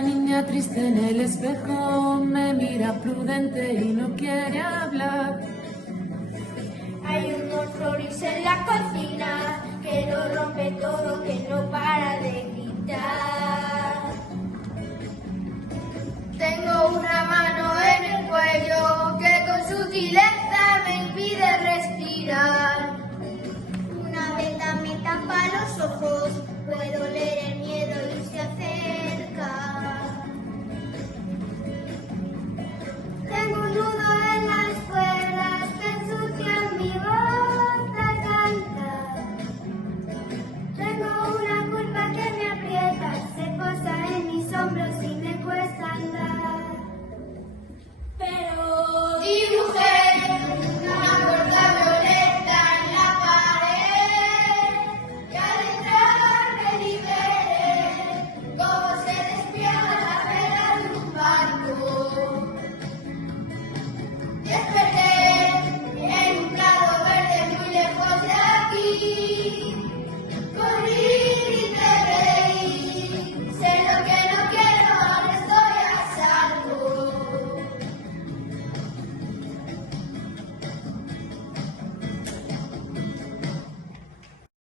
Una niña triste en el espejo me mira prudente y no quiere hablar. Hay unos flores en la cocina que lo rompe todo, que no para de gritar. Tengo una mano en el cuello que con sutileza me impide respirar. Una venda me tapa los ojos, puedo leer